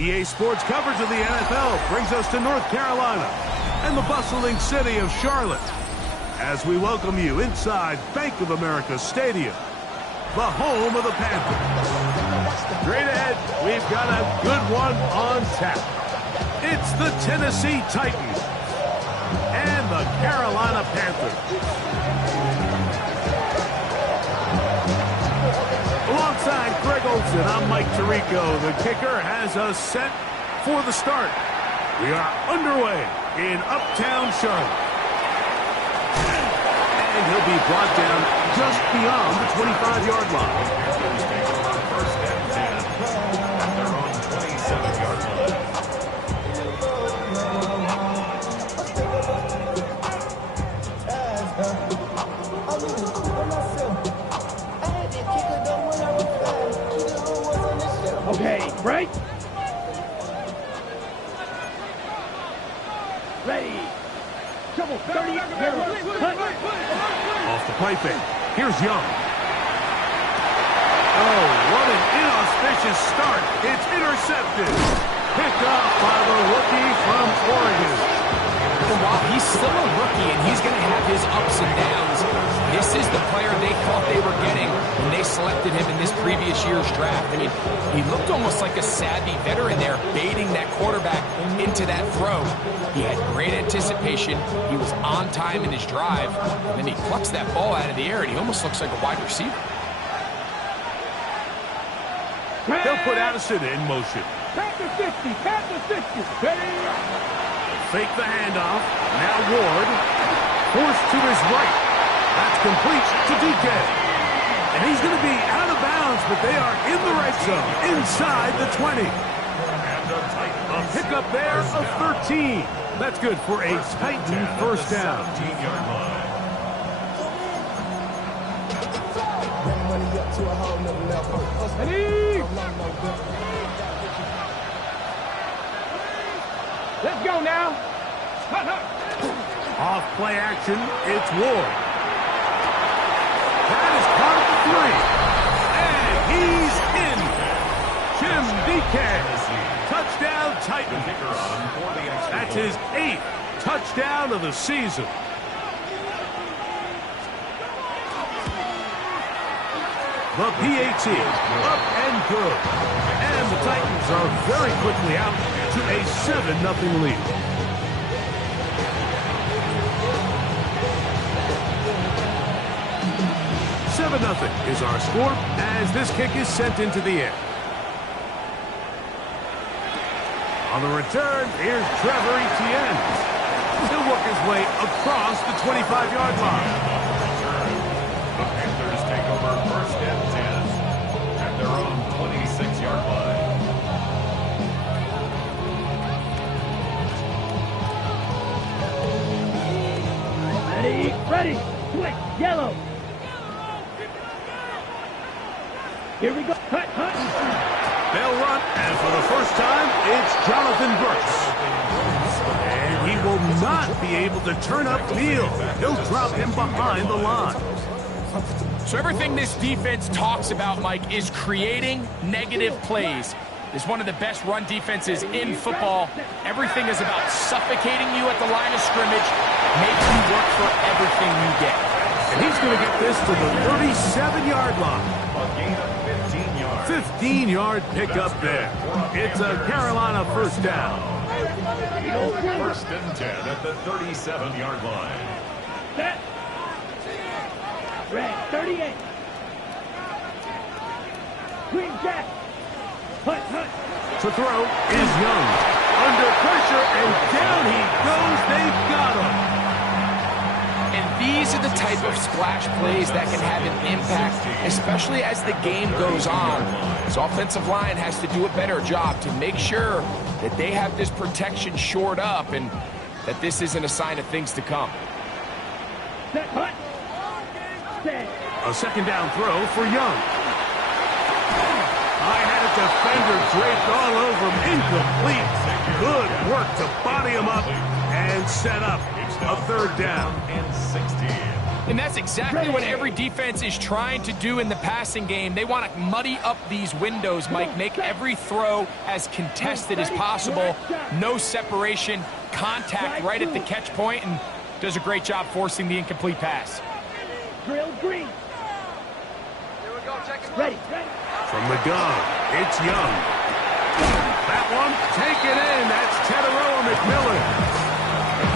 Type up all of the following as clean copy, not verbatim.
EA Sports coverage of the NFL brings us to North Carolina and the bustling city of Charlotte as we welcome you inside Bank of America Stadium, the home of the Panthers. Straight ahead, we've got a good one on tap. It's the Tennessee Titans and the Carolina Panthers. Alongside Greg Olsen, I'm Mike Tirico. The kicker has us set for the start. We are underway in Uptown Charlotte. And he'll be brought down just beyond the 25-yard line. First and 10 at their own 27-yard line. Okay, right? Ready. Double 30. Off the play fake. Here's Young. Oh, what an inauspicious start. It's intercepted. Picked up by the rookie from Oregon. And while he's still a rookie and he's going to have his ups and downs, this is the player they thought they were getting when they selected him in this previous year's draft. I mean, he looked almost like a savvy veteran there, baiting that quarterback into that throw. He had great anticipation. He was on time in his drive, and then he plucks that ball out of the air, and he almost looks like a wide receiver. They'll put Addison in motion. Panther 50, Panther 50. Ready? Fake the handoff. Now Ward. Forced to his right. That's complete to DK. And he's going to be out of bounds, but they are in the right zone, inside the 20. A pickup there of 13. That's good for a Titan first down. Let's go now. Off play action, it's Ward. That is caught at the 3. And he's in. Jim DK. Touchdown Titan. That's his 8th touchdown of the season. The PAT up and good. And the Titans are very quickly out to a 7-0 lead. Nothing is our score as this kick is sent into the air. On the return, here's Trevor Etienne. He'll work his way across the 25-yard line. The Panthers take over first and 10 at their own 26-yard line. Ready, quick, yellow. Here we go. Hut. They'll run, and for the first time, it's Jonathan Brooks. And he will not be able to turn upfield. He'll drop him behind the line. So everything this defense talks about, Mike, is creating negative plays. It's one of the best run defenses in football. Everything is about suffocating you at the line of scrimmage, making you work for everything you get. And he's going to get this to the 37-yard line. 15-yard pickup there. It's a Carolina first down. First and 10 at the 37-yard line. Set. Red 38. Green jack. Hut. To throw is Young. Under pressure, and down he goes. They've got him. And these are the type of splash plays that can have an impact, especially as the game goes on. This offensive line has to do a better job to make sure that they have this protection shored up and that this isn't a sign of things to come. Set, hut. Set. A second down throw for Young. I had a defender draped all over him. Incomplete. Good work to body him up and set up a third down. And 16. And that's exactly what every defense is trying to do in the passing game. They want to muddy up these windows, Mike, make every throw as contested as possible. No separation, contact right at the catch point, and does a great job forcing the incomplete pass. Drill green. Ready. From the gun, it's Young. That one, take it in. That's Tedoroa McMillan.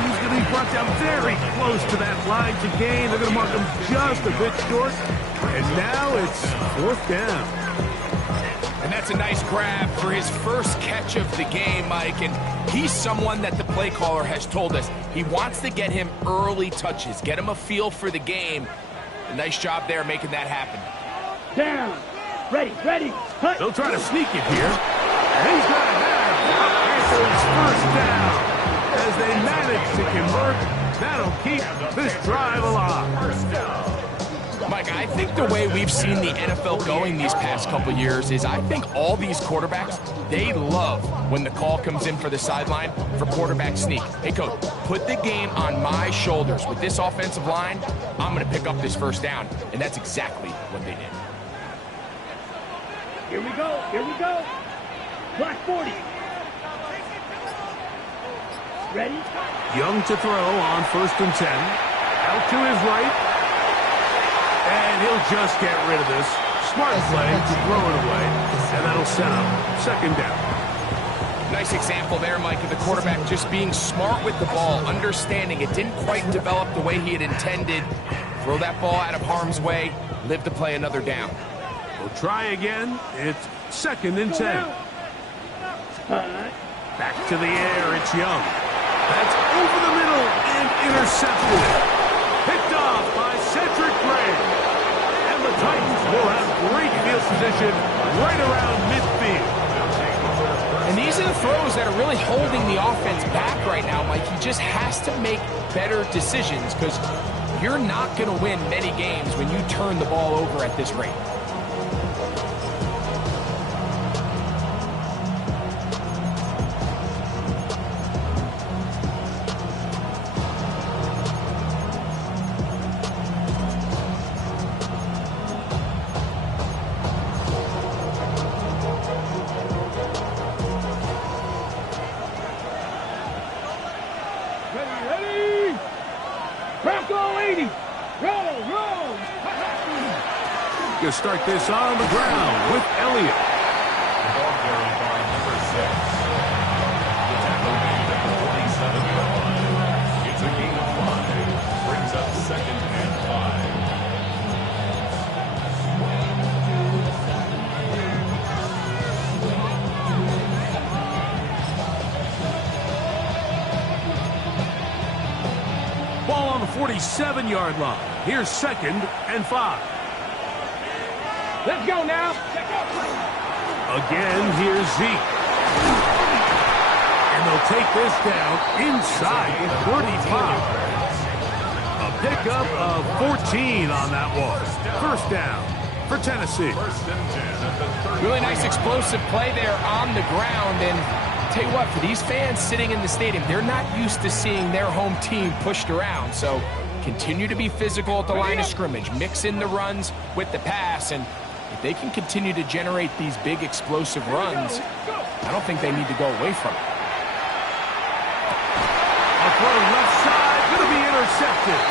He's going to be brought down very close to that line to gain. They're going to mark him just a bit short. And now it's 4th down. And that's a nice grab for his first catch of the game, Mike. And he's someone that the play caller has told us he wants to get him early touches, get him a feel for the game. A nice job there making that happen. Down. Ready. Hut. They'll try to sneak it here. And he's going to have Panthers first down. As they manage to convert, that'll keep this drive alive. Mike, I think the way we've seen the NFL going these past couple years is I think all these quarterbacks, they love when the call comes in for the sideline for quarterback sneak. Hey, coach, put the game on my shoulders. With this offensive line, I'm going to pick up this first down. And that's exactly what they did. Here we go. Black 40. Ready? Young to throw on 1st and 10. Out to his right. And he'll just get rid of this. Smart play to throw it away. And that'll set up 2nd down. Nice example there, Mike, of the quarterback just being smart with the ball, understanding it didn't quite develop the way he had intended. Throw that ball out of harm's way, live to play another down. We'll try again. It's 2nd and 10. Back to the air, it's Young. That's over the middle and intercepted. Picked off by Cedric Gray. And the Titans will have great field position right around midfield. And these are the throws that are really holding the offense back right now, Mike. He just has to make better decisions because you're not going to win many games when you turn the ball over at this rate. Ready. Bronco 80. Roll. Gonna start this on the ground with Elliott. Ball carried by number 6. The tackle made at the 47-yard line. It's a gain of 5. Brings up 2nd and 5. Ball on the 47-yard line. Here's 2nd and 5. Let's go now. Again, here's Zeke. And they'll take this down inside the 35. A pickup of 14 on that one. First down for Tennessee. Really nice explosive play there on the ground. And tell you what, for these fans sitting in the stadium, they're not used to seeing their home team pushed around. So continue to be physical at the line of scrimmage. Mix in the runs with the pass. And if they can continue to generate these big explosive runs, I don't think they need to go away from it. A throw left side, going to be intercepted.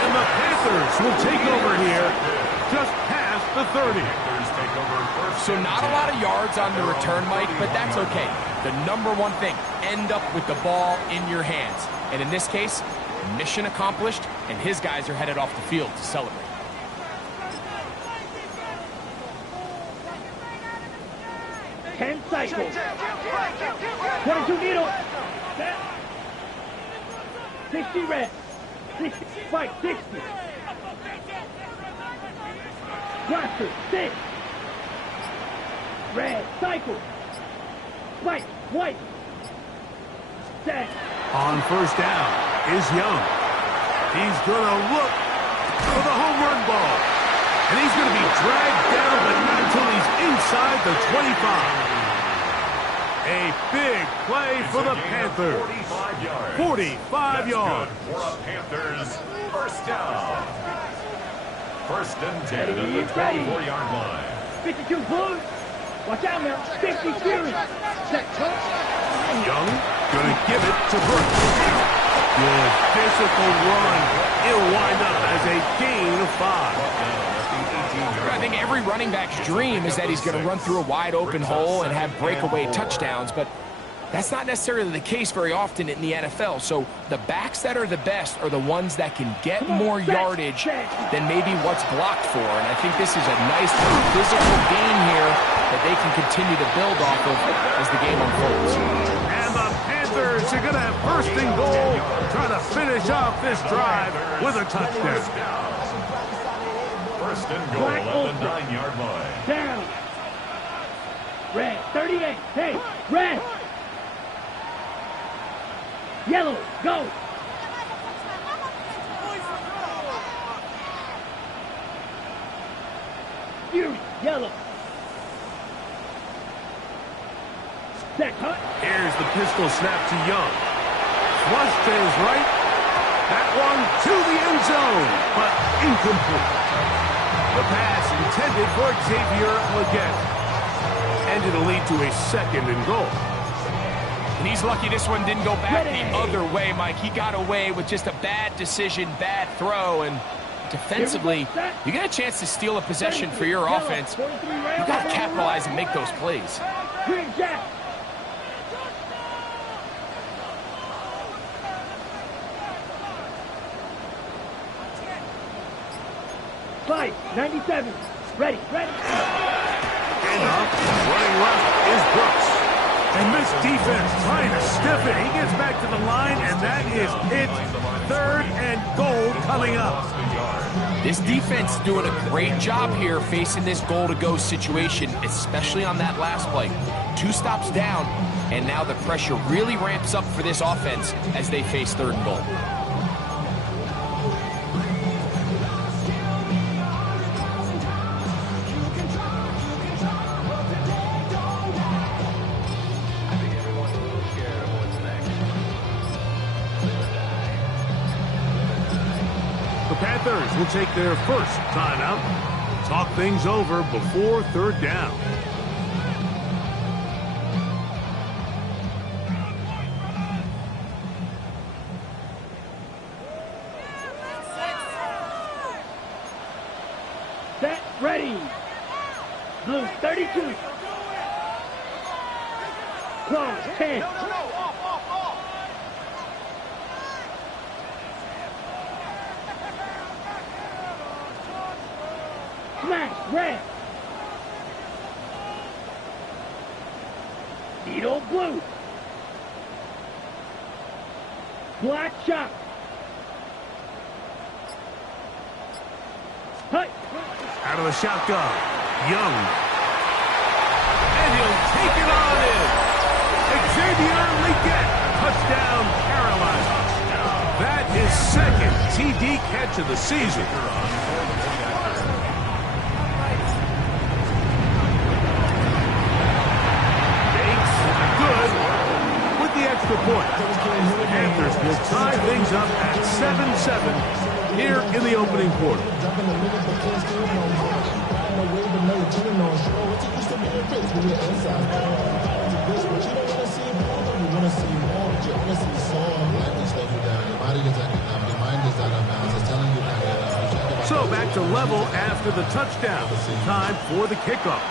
And the Panthers will take over here just past the 30. So not a lot of yards on the return, Mike, but that's okay. The number one thing, end up with the ball in your hands. And in this case, mission accomplished, and his guys are headed off the field to celebrate. Ten cycles. 22 needle. Set. 60 red. 60. Fight. 60. Blaster. 6. Red. Cycle. Fight. White. Set. On first down is Young. He's going to look for the home run ball. And he's going to be dragged down, but not until he's inside the 25. A big play for the Panthers. 45 yards. 45 yards. For a Panthers first down. First and 10 at the 24-yard line. 52 Blues. Watch out now. 50 Fury. Set touch. Young gonna give it to Brooks. Good physical run. It'll wind up as a gain of 5. I think every running back's dream is that he's going to run through a wide open hole and have breakaway touchdowns, but that's not necessarily the case very often in the NFL. So the backs that are the best are the ones that can get more yardage than maybe what's blocked for. And I think this is a nice physical gain here that they can continue to build off of as the game unfolds. And the Panthers are going to have first and goal, trying to finish off this drive with a touchdown. First and goal at the 9-yard line. Down. Red. 38. Hey, red. Yellow. Go. Fury. Yellow. Set cut. Here's the pistol snap to Young. Flush to his right. That one to the end zone, but incomplete. The pass intended for Xavier Legette. And it'll lead to a second and goal. And he's lucky this one didn't go back the other way, Mike. He got away with just a bad decision, bad throw, and defensively, you get a chance to steal a possession for your offense. You got to capitalize and make those plays. Green Jack. Five, 97. Ready. And up, running left is Brooks. And this defense trying to stiff it. He gets back to the line, and that is it. Third and goal coming up. This defense doing a great job here facing this goal-to-go situation, especially on that last play. 2 stops down, and now the pressure really ramps up for this offense as they face third and goal. The Panthers will take their first timeout. Talk things over before third down. Set. Ready. Blue 32. Claw 10. Smash, red. Needle blue. Black shot. Hut. Out of the shotgun, Young. And he'll take it on in. Xavier Legette, touchdown Carolina. That is second TD catch of the season. Extra point. The Panthers will tie things up at 7-7 here in the opening quarter. So back to level after the touchdown. Time for the kickoff.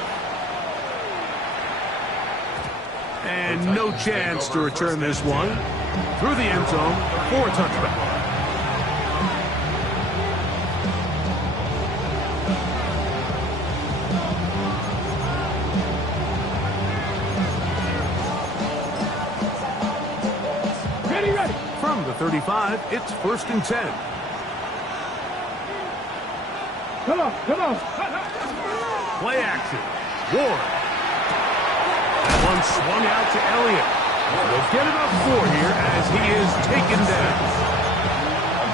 And no chance to return this one through the end zone for a touchback. Ready. From the 35, it's first and 10. Come on. Play action. Ward. One swung out to Elliott. They'll get it up 4 here as he is taken down.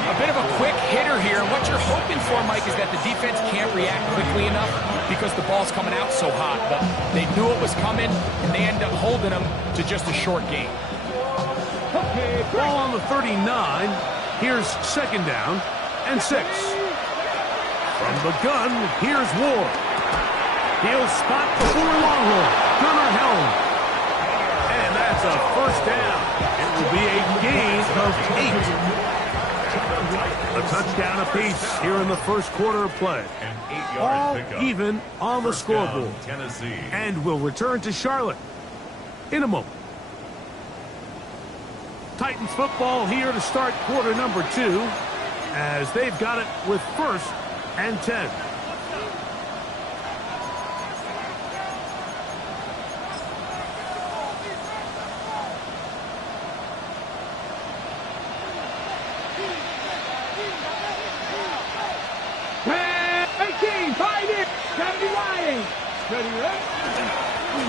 A bit of a quick hitter here. What you're hoping for, Mike, is that the defense can't react quickly enough because the ball's coming out so hot. But they knew it was coming, and they end up holding them to just a short gain. Ball on the 39. Here's second down and 6. From the gun, here's Ward. He'll spot the Longhorn. Gunnar Helm. And that's a first down. It will be a gain of 8. A touchdown apiece here in the first quarter of play. All even on the scoreboard. And we'll return to Charlotte in a moment. Titans football here to start quarter number 2 as they've got it with 1st and 10.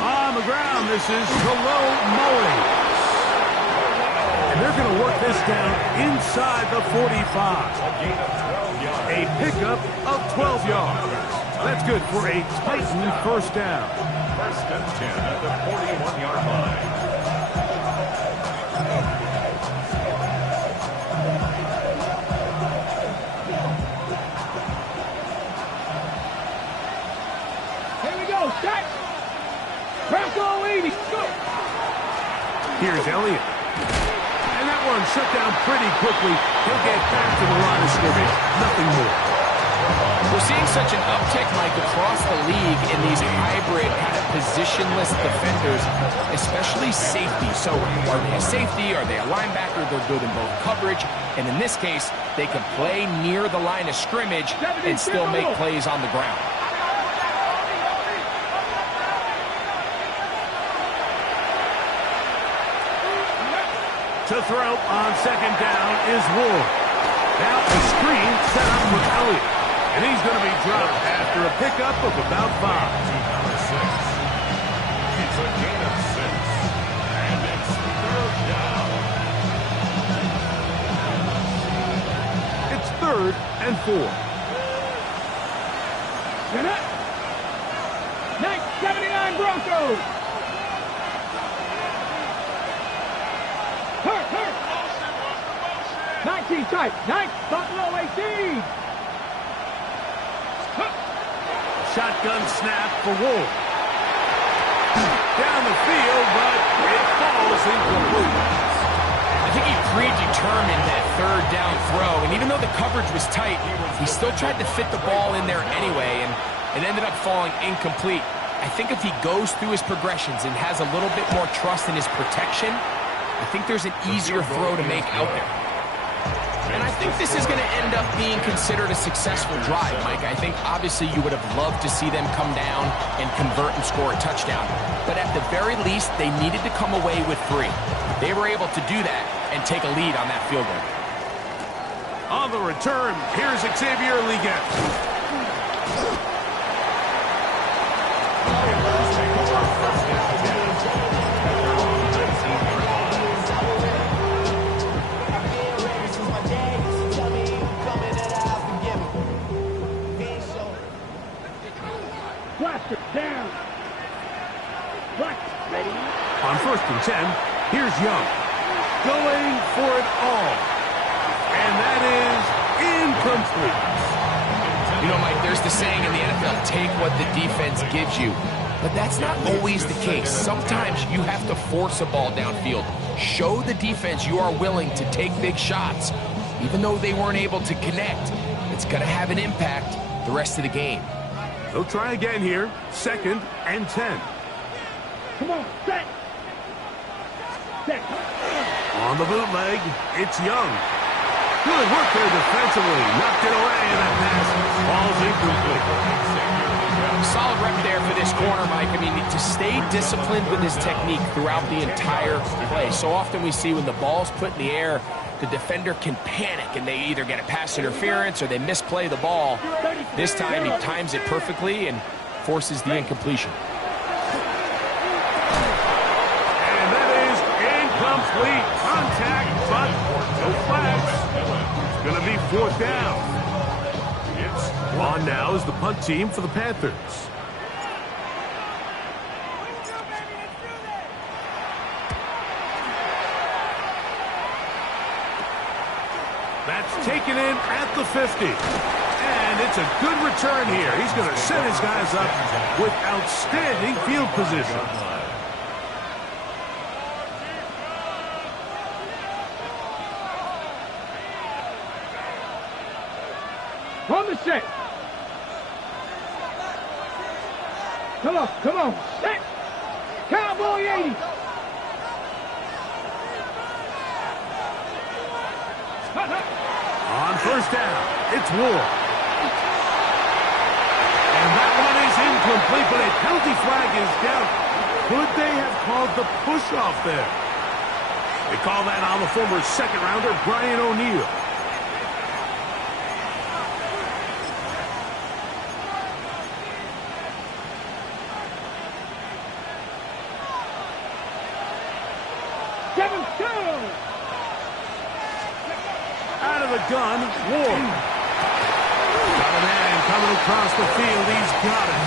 On the ground, this is Khalil Mullins. And they're going to work this down inside the 45. A pickup of 12 yards. That's good for a Titan first down. 1st and 10 at the 41-yard line. Bronco 80. Go. Here's Elliott. And that one shut down pretty quickly. He'll get back to the line of scrimmage. Nothing more. We're seeing such an uptick, Mike, across the league in these hybrid kind of positionless defenders, especially safety. So are they a safety? Are they a linebacker? They're good in both coverage. And in this case, they can play near the line of scrimmage and still make plays on the ground. To throw on second down is Ward. Now a screen set up for Elliott. And he's going to be dropped after a pickup of about 5. Number 6. It's a gain of 6. And it's 3rd down. It's 3rd and 4. Get up. 979 Broncos. Hurt. 19 tight. 9 Buffalo 18. Shotgun snap for Ward. Down the field, but it falls incomplete. I think he predetermined that 3rd down throw, and even though the coverage was tight, he still tried to fit the ball in there anyway, and it ended up falling incomplete. I think if he goes through his progressions and has a little bit more trust in his protection, I think there's an easier throw to make out there. And I think this is going to end up being considered a successful drive, Mike. I think obviously you would have loved to see them come down and convert and score a touchdown. But at the very least, they needed to come away with 3. They were able to do that and take a lead on that field goal. On the return, here's Xavier Legette. Blaster down. Black ready. On 1st and 10, here's Young. Going for it all. And that is incomplete. You know, Mike, there's the saying in the NFL, take what the defense gives you. But that's not always the case. Sometimes you have to force a ball downfield. Show the defense you are willing to take big shots. Even though they weren't able to connect, it's going to have an impact the rest of the game. They'll try again here. 2nd and 10. Come on, set. On the bootleg, it's Young. Good work there defensively. Knocked it away, and that pass falls incomplete. Solid rep there for this corner, Mike. I mean, to stay disciplined with his technique throughout the entire play. So often we see when the ball's put in the air, the defender can panic, and they either get a pass interference or they misplay the ball. This time, he times it perfectly and forces the incompletion. And that is incomplete. Contact, but no flags. It's going to be 4th down. On now is the punt team for the Panthers. That's taken in at the 50. And it's a good return here. He's going to set his guys up with outstanding field position. On the set. Come on, set. Cowboy 80. On first down, it's Ward. And that one is incomplete, but a penalty flag is down. Could they have called the push-off there? They call that on the former second-rounder, Brian O'Neill. Out of the gun, Ward. Got a man coming across the field. He's got it.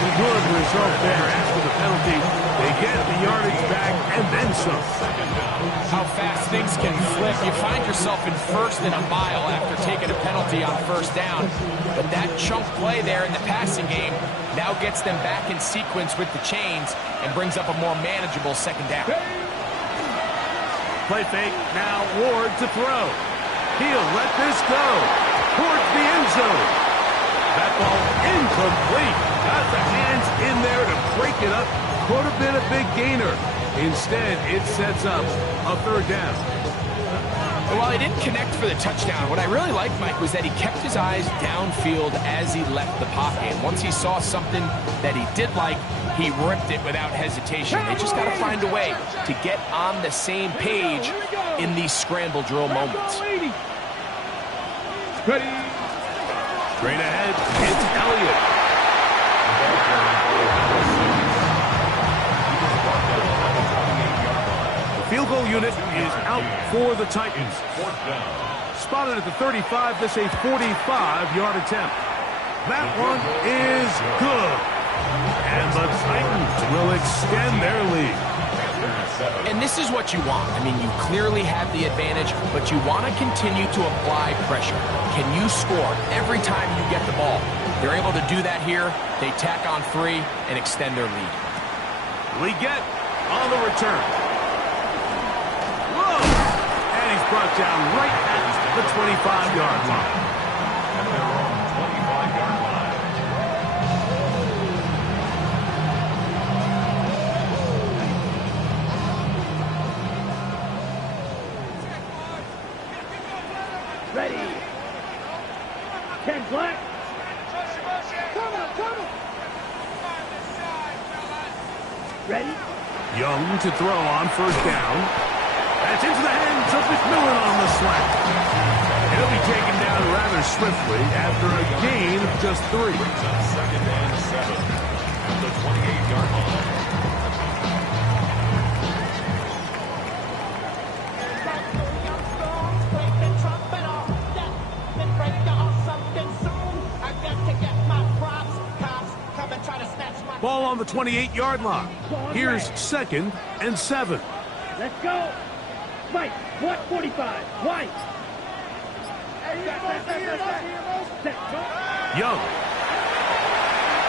Good result there. As for the penalty, they get the yardage back and then some. How fast things can flip. You find yourself in first and a mile after taking a penalty on first down. But that chunk play there in the passing game now gets them back in sequence with the chains and brings up a more manageable second down. Play fake. Now Ward to throw. He'll let this go towards the end zone. That ball incomplete. Got the hands in there to break it up. Could have been a big gainer. Instead, it sets up a third down. While he didn't connect for the touchdown, what I really liked, Mike, was that he kept his eyes downfield as he left the pocket. And once he saw something that he did like, he ripped it without hesitation. They just got to find a way to get on the same page in these scramble drill moments. Ready. Straight ahead, it's Elliott. The field goal unit is out for the Titans. Spotted at the 35, this a 45-yard attempt. That one is good. And the Titans will extend their lead. And this is what you want. I mean, you clearly have the advantage, but you want to continue to apply pressure. Can you score every time you get the ball? They're able to do that here. They tack on 3 and extend their lead. Leggett on the return. Whoa! And he's brought down right at the 25-yard line. And they're on the 25-yard line. Ready. 10 black. Come on. Ready. Young to throw on first down. That's into the hands of McMillan on the slant. He'll be taken down rather swiftly after a gain of just 3. Second and 7 at the 28-yard line. Ball on the 28-yard line. Here's 2nd and 7. Let's go. Mike, 145. White. Young.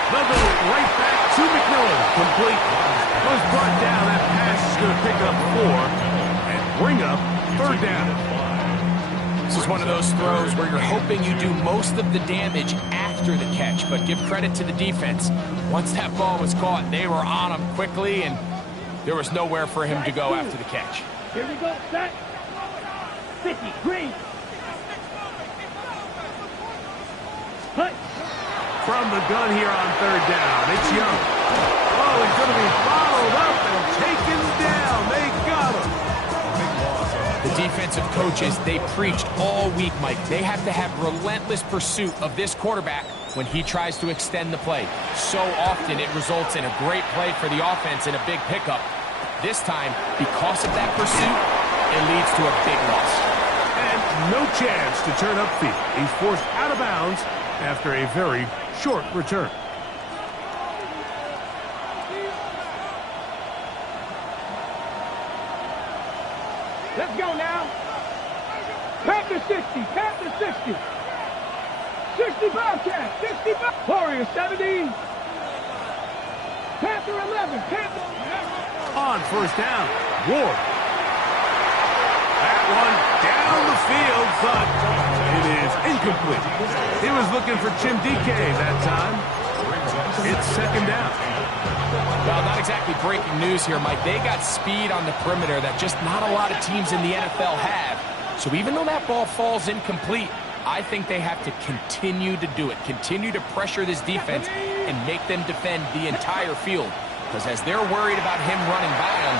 They'll go right back to McMillan. Complete. Was brought down. That pass is going to pick up 4 and bring up third down. This is one of those throws where you're hoping you do most of the damage after the catch, but give credit to the defense. Once that ball was caught, they were on him quickly, and there was nowhere for him to go after the catch. Here we go, set. 50, green. Hut. From the gun here on third down, it's Young. Oh, he's going to be followed up and taken down. They got him. The defensive coaches, they preached all week, Mike. They have to have relentless pursuit of this quarterback when he tries to extend the play. So often it results in a great play for the offense and a big pickup. This time, because of that pursuit, it leads to a big loss. And no chance to turn upfield. He's forced out of bounds after a very short return. Let's go now. Panther 60. Panther 60. 60 Bobcat, 65. Warrior 70. Panther 11, Panther. On first down, Ward. That one down the field, but it is incomplete. He was looking for Jim DK that time. It's second down. Well, not exactly breaking news here, Mike. They got speed on the perimeter that just not a lot of teams in the NFL have. So even though that ball falls incomplete, I think they have to continue to do it. Continue to pressure this defense and make them defend the entire field. Because as they're worried about him running by them,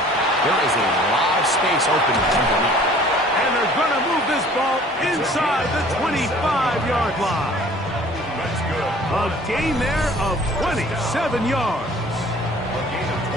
there is a lot of space open underneath. And they're going to move this ball inside the 25-yard line. That's good. A gain there of 27 yards.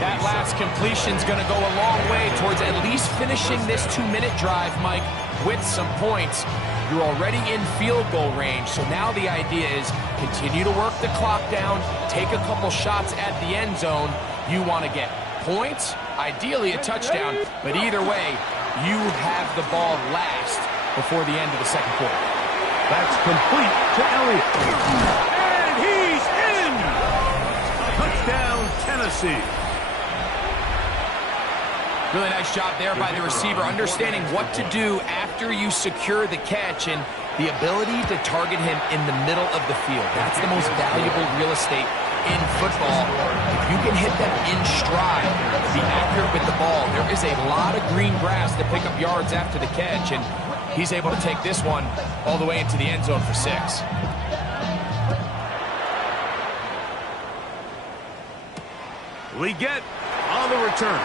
That last completion's going to go a long way towards at least finishing this 2-minute drive, Mike, with some points. You're already in field goal range, so now the idea is continue to work the clock down, take a couple shots at the end zone. You want to get points, ideally a touchdown, but either way, you have the ball last before the end of the second quarter. That's complete to Elliott. And he's in! Touchdown, Tennessee. Really nice job there by the receiver, understanding what to do after you secure the catch and the ability to target him in the middle of the field. That's the most valuable real estate in football. If you can hit them in stride, be accurate with the ball, there is a lot of green grass to pick up yards after the catch, and he's able to take this one all the way into the end zone for 6. Leggett on the return.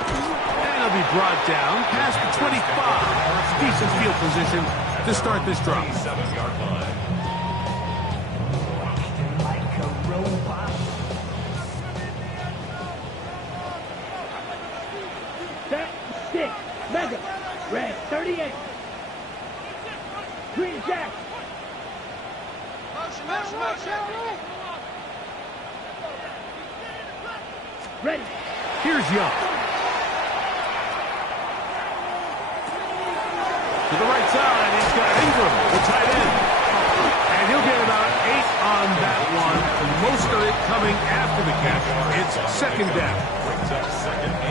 And he'll be brought down past the 25. Decent field position to start this drive. 7-yard line. Like a robot. Set, 6, Mega, red, 38. Green Jack. Ready. Here's Young. To the right side, he's got Ingram, the tight end. And he'll get about 8 on that one. Most of it coming after the catch. It's second down.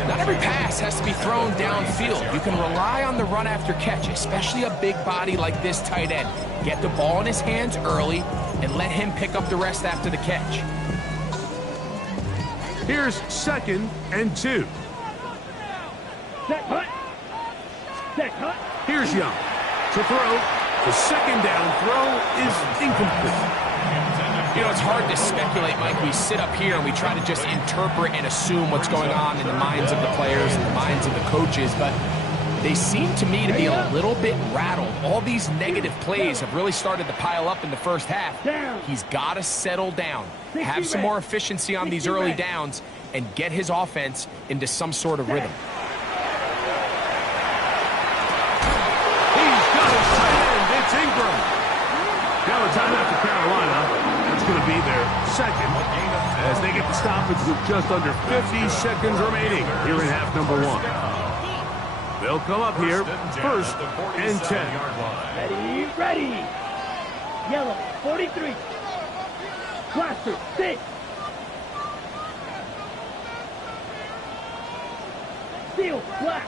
Not every pass has to be thrown downfield. You can rely on the run after catch, especially a big body like this tight end. Get the ball in his hands early and let him pick up the rest after the catch. Here's second and 2. Set, hut. Set, hut. Here's Young to throw. The second down throw is incomplete. You know, it's hard to speculate, Mike. We sit up here and we try to just interpret and assume what's going on in the minds of the players and the minds of the coaches, but they seem to me to be a little bit rattled. All these negative plays have really started to pile up in the first half. He's got to settle down, have some more efficiency on these early downs, and get his offense into some sort of rhythm. He's got his tight end. It's Ingram. Now a timeout for Carolina. That's going to be their second as they get the stoppage with just under 50 seconds remaining here in half number 1. They'll come up here first and 10. Ready. Yellow, 43. Blaster, 6. Steel, black.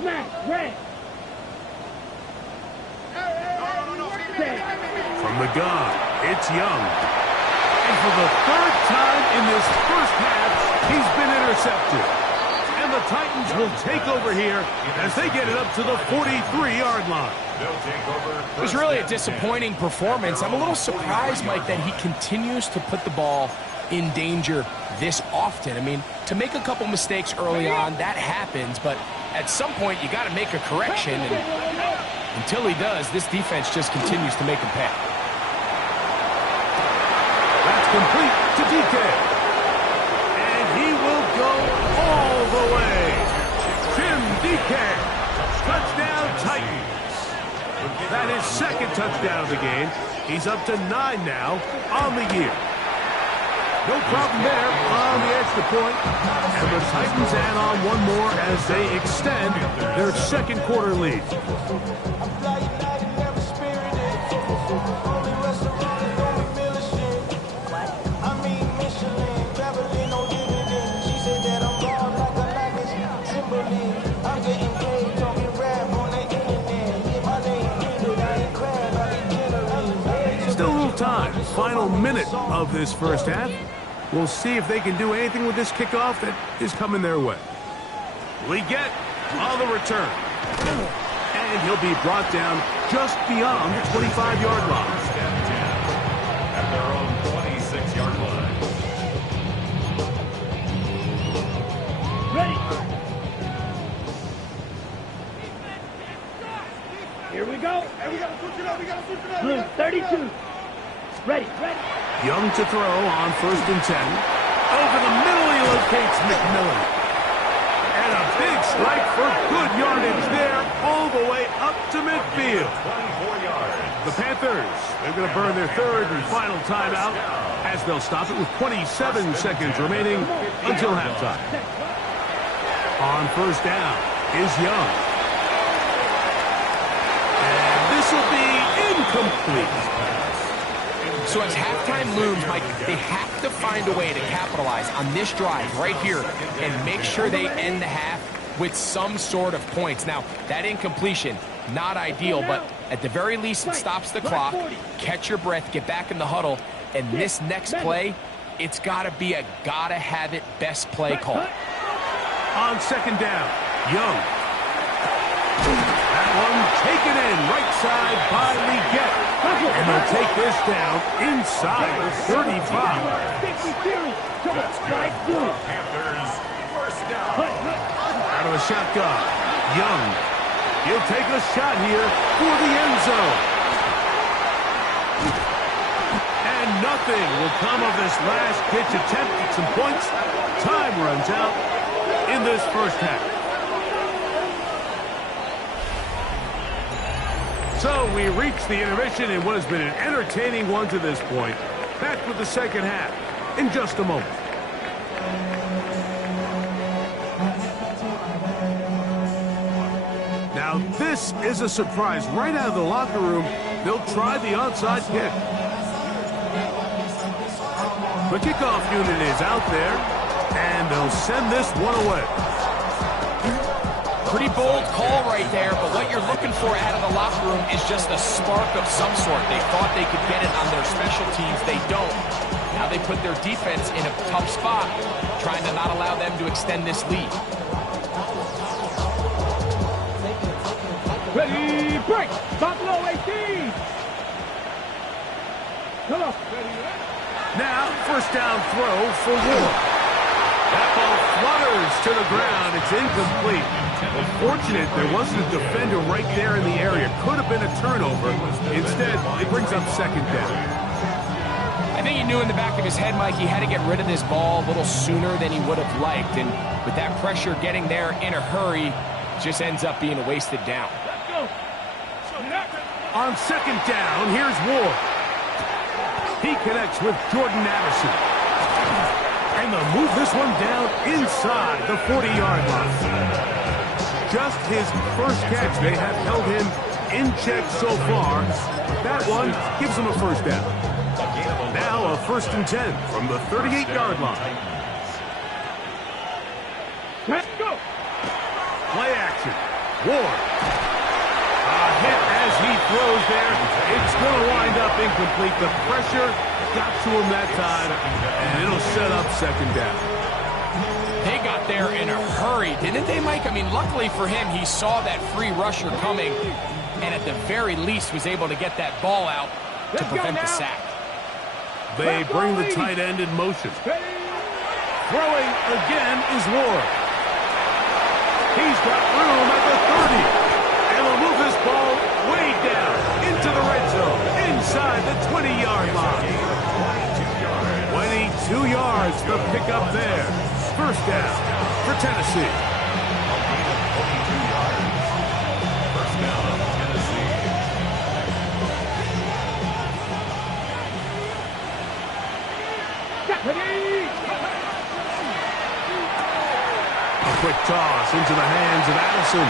Smash, red. From the gun, it's Young. And for the third time in this first half, he's been intercepted. And the Titans will take over here as they get it up to the 43-yard line. It was really a disappointing performance. I'm a little surprised, Mike, that he continues to put the ball in danger this often. I mean, to make a couple mistakes early on, that happens, but at some point you got to make a correction, and until he does, this defense just continues to make him pay. That's complete to DK. And he will go all the way. Jim DK. Touchdown Titans. That is second touchdown of the game. He's up to 9 now on the year. No problem there on the extra point. And the Titans add on one more as they extend their second quarter lead. Still a little time. Final minute of this first half. We'll see if they can do anything with this kickoff that is coming their way. We get on the return. And he'll be brought down just beyond the 25-yard line. At their own 26-yard line. Ready. Here we go. Blue 32. Ready. Young to throw on 1st and 10. Over the middle he locates McMillan. And a big strike for good yardage there all the way up to midfield. 24 yards. The Panthers, they're going to burn their third and final timeout as they'll stop it with 27 seconds remaining until halftime. On 1st down is Young. And this will be incomplete. So as halftime looms, Mike, they have to find a way to capitalize on this drive right here and make sure they end the half with some sort of points. Now, that incompletion, not ideal, but at the very least it stops the clock. Catch your breath, get back in the huddle, and this next play, it's got to be a gotta-have-it best play call. On 2nd down, Young. That one taken in right side by Leggett. And they'll take this down inside the 35. Panthers, first down. Out of a shotgun, Young. He'll take a shot here for the end zone. And nothing will come of this last pitch attempt at some points. Time runs out in this first half. So we reach the intermission in what has been an entertaining one to this point. Back with the second half in just a moment. Now this is a surprise. Right out of the locker room, they'll try the onside kick. The kickoff unit is out there, and they'll send this one away. Pretty bold call right there, but what you're looking for out of the locker room is just a spark of some sort. They thought they could get it on their special teams. They don't. Now they put their defense in a tough spot, trying to not allow them to extend this lead. Ready, break. Buffalo 18. Come on. Now, 1st down throw for Ward. That ball flutters to the ground. It's incomplete. Unfortunate there wasn't a defender right there in the area. Could have been a turnover. Instead, it brings up 2nd down. I think he knew in the back of his head, Mike, he had to get rid of this ball a little sooner than he would have liked. And with that pressure getting there in a hurry, it just ends up being a wasted down. On 2nd down, here's Ward. He connects with Jordan Addison. And they'll move this one down inside the 40-yard line. Just his first catch. They have held him in check so far. That one gives him a 1st down. Now a 1st and 10 from the 38-yard line. Let's go. Play action. Ward. A hit as he throws there. It's going to wind up incomplete. The pressure got to him that time, and it'll set up 2nd down. They got there in a hurry, didn't they, Mike? I mean, luckily for him, he saw that free rusher coming, and at the very least was able to get that ball out to prevent the sack. They bring the tight end in motion. Throwing again is Ward. He's got room at the 30. And will move this ball way down into the red zone, inside the 20-yard line. 22 yards to pick up there. 1st down for Tennessee. First down, Tennessee. Ready, A quick toss into the hands of Addison.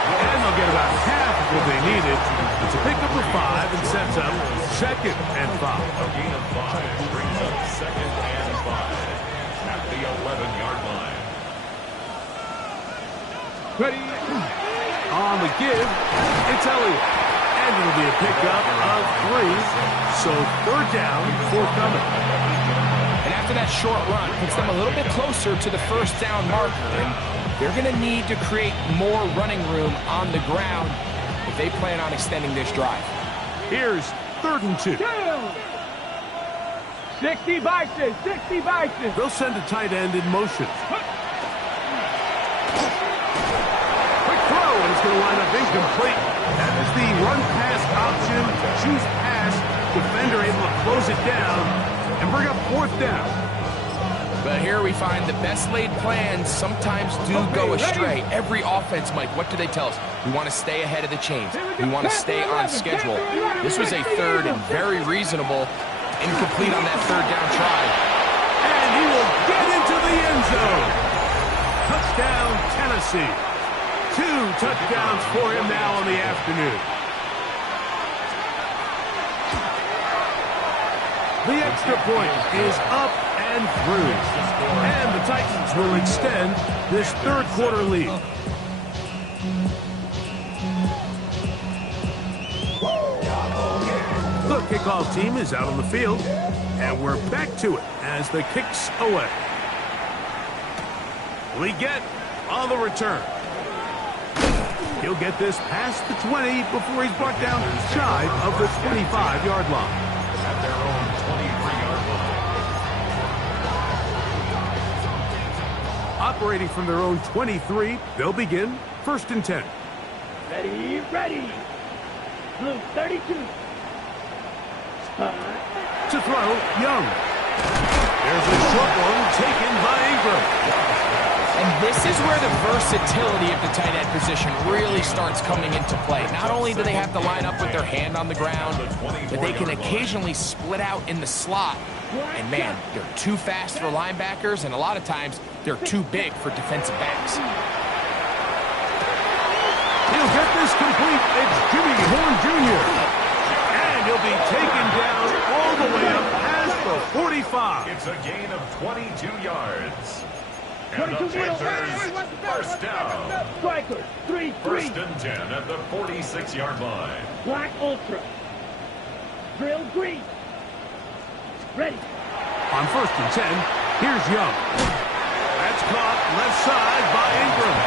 And they'll get about half of what they needed. It's a pickup of 5 and sets up 2nd and 5. A gain of 5 brings up 2nd and 5 at the 11-yard line. Ready? On the give, it's Elliott. And it'll be a pickup of 3. So 3rd down, forthcoming. And after that short run, puts them a little bit closer to the 1st down marker. And they're going to need to create more running room on the ground if they plan on extending this drive. Here's 3rd and 2. Down. 60 Bison, 60 Bison. They'll send a tight end in motion. Quick throw, and it's going to wind up incomplete. That is the run-pass option. Choose pass. Defender able to close it down and bring up 4th down. But here we find the best laid plans sometimes do go astray. Every offense, Mike, what do they tell us? We want to stay ahead of the chains. We want to stay on schedule. This was a 3rd and very reasonable, incomplete on that 3rd down try. And he will get into the end zone. Touchdown, Tennessee. 2 touchdowns for him now in the afternoon. The extra point is up and through. And the Titans will extend this 3rd quarter lead. The kickoff team is out on the field, and we're back to it as the kick's away. Legette on the return. He'll get this past the 20 before he's brought down shy of the 25-yard line. At their own 23-yard line. Operating from their own 23, they'll begin 1st and 10. Ready, ready. Blue 32. To throw, Young. There's a short one taken by Ingram. And this is where the versatility of the tight end position really starts coming into play. Not only do they have to line up with their hand on the ground, but they can occasionally split out in the slot. And man, they're too fast for linebackers, and a lot of times they're too big for defensive backs. He'll get this complete. It's Jimmy Horn Jr. And he'll be taken down all the way up past the 45. It's a gain of 22 yards. And the 22 Panthers, 1st down. Strikers, 3-3. 1st and 10 at the 46-yard line. Black Ultra. Drill green. Ready. On 1st and 10, here's Young. That's caught left side by Ingram.